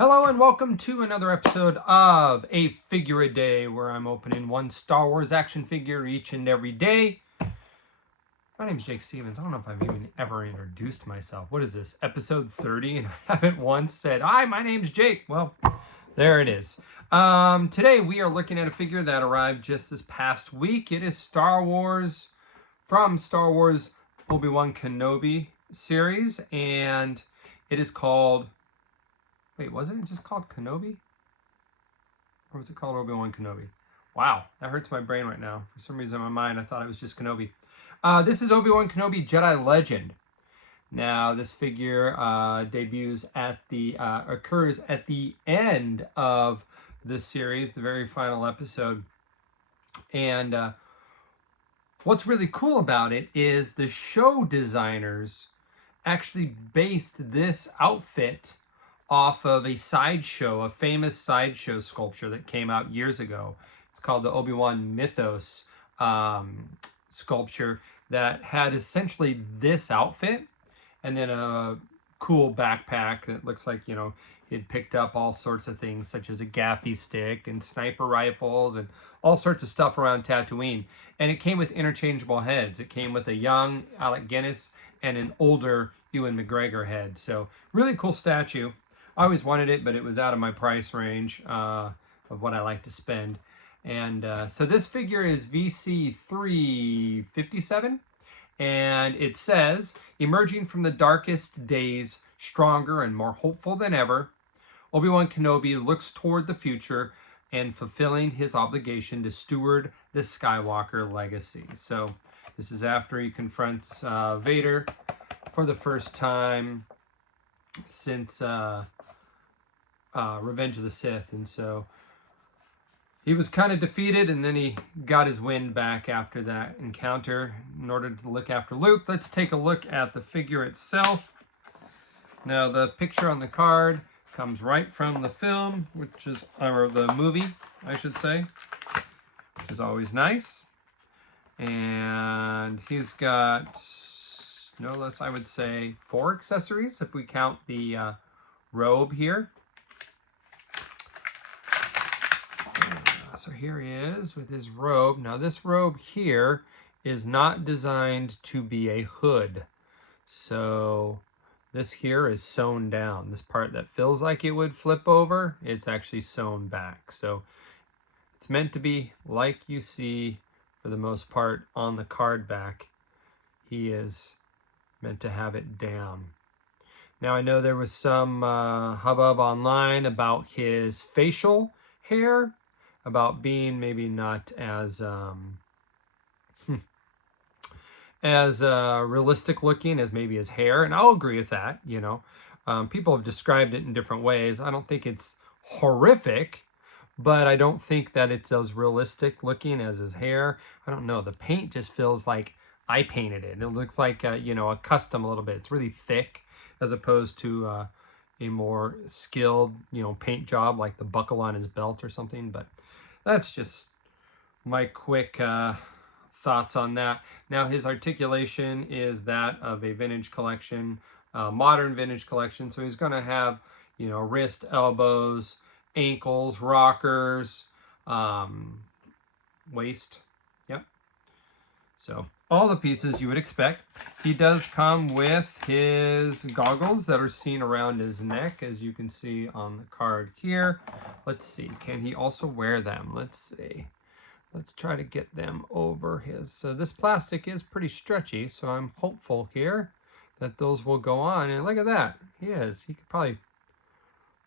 Hello and welcome to another episode of A Figure a Day, where I'm opening one Star Wars action figure each and every day. My name is Jake Stevens. I don't know if I've even ever introduced myself. What is this, episode 30? And I haven't once said, hi, my name's Jake. Well, there it is. Today we are looking at a figure that arrived just this past week. It is Star Wars, from Star Wars Obi-Wan Kenobi series, and it is called... Wait, wasn't it just called Kenobi? Or was it called Obi-Wan Kenobi? Wow, that hurts my brain right now. For some reason in my mind, I thought it was just Kenobi. This is Obi-Wan Kenobi Jedi Legend. Now, this figure debuts at the, occurs at the end of the series, the very final episode. And what's really cool about it is the show designers actually based this outfit off of a sideshow, a famous sideshow sculpture that came out years ago. It's called the Obi-Wan Mythos sculpture that had essentially this outfit and then a cool backpack that looks like, you know, he'd picked up all sorts of things such as a gaffy stick and sniper rifles and all sorts of stuff around Tatooine. And it came with interchangeable heads. It came with a young Alec Guinness and an older Ewan McGregor head. So really cool statue. I always wanted it, but it was out of my price range of what I like to spend. And so this figure is VC 357. And it says, emerging from the darkest days, stronger and more hopeful than ever, Obi-Wan Kenobi looks toward the future and fulfilling his obligation to steward the Skywalker legacy. So this is after he confronts Vader for the first time since Revenge of the Sith. And so he was kind of defeated, and then he got his wind back after that encounter in order to look after Luke. Let's take a look at the figure itself. Now, the picture on the card comes right from the film, which is, or the movie, I should say, which is always nice. And he's got no less, I would say, 4 accessories if we count the robe here. So here he is with his robe. Now this robe here is not designed to be a hood. So this here is sewn down. This part that feels like it would flip over, it's actually sewn back. So it's meant to be like you see for the most part on the card back. He is meant to have it down. Now I know there was some hubbub online about his facial hair, about being maybe not as realistic looking as maybe his hair, and I'll agree with that. You know, people have described it in different ways. I don't think it's horrific, but I don't think that it's as realistic looking as his hair. I don't know. The paint just feels like I painted it. It looks like you know, a custom a little bit. It's really thick as opposed to a more skilled, you know, paint job like the buckle on his belt or something. But that's just my quick thoughts on that. Now, his articulation is that of a vintage collection, modern vintage collection. So he's going to have, you know, wrist, elbows, ankles, rockers, waist. Yep. So all the pieces you would expect. He does come with his goggles that are seen around his neck, as you can see on the card here. Let's see, can he also wear them? Let's see. Let's try to get them over his. So this plastic is pretty stretchy, so I'm hopeful here that those will go on. And look at that, he is. He could probably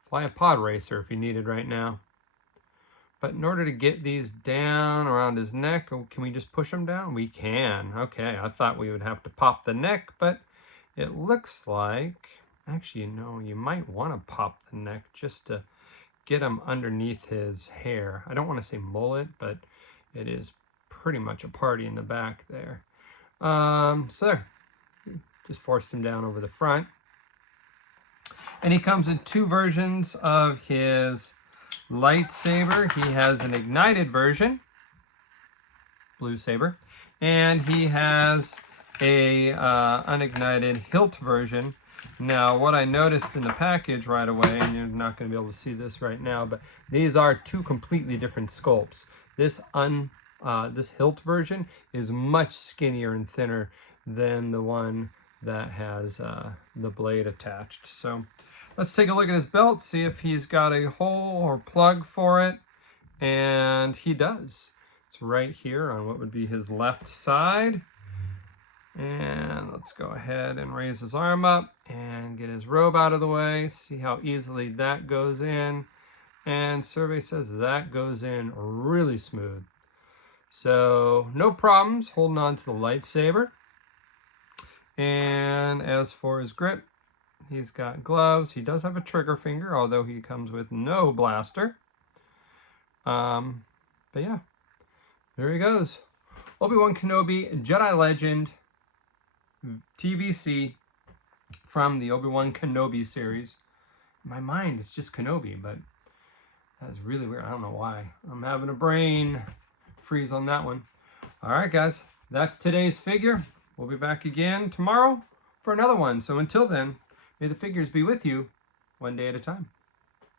fly a pod racer if he needed right now. But in order to get these down around his neck, can we just push them down? We can. Okay, I thought we would have to pop the neck, but it looks like, actually, no, you might want to pop the neck just to get him underneath his hair. I don't want to say mullet, but it is pretty much a party in the back there. So there, just forced him down over the front. And he comes in 2 versions of his lightsaber. He has an ignited version, blue saber, and he has a unignited hilt version Now, what I noticed in the package right away, and you're not going to be able to see this right now, but these are two completely different sculpts. This hilt version is much skinnier and thinner than the one that has the blade attached. So let's take a look at his belt, see if he's got a hole or plug for it. And he does. It's right here on what would be his left side. And let's go ahead and raise his arm up and get his robe out of the way. See how easily that goes in. And survey says that goes in really smooth. So no problems holding on to the lightsaber. And as for his grip, he's got gloves. He does have a trigger finger, although he comes with no blaster. But yeah, there he goes. Obi-Wan Kenobi, Jedi Legend, TVC from the Obi-Wan Kenobi series. In my mind, it's just Kenobi, but that's really weird. I don't know why. I'm having a brain freeze on that one. All right, guys, that's today's figure. We'll be back again tomorrow for another one. So until then, may the figures be with you one day at a time.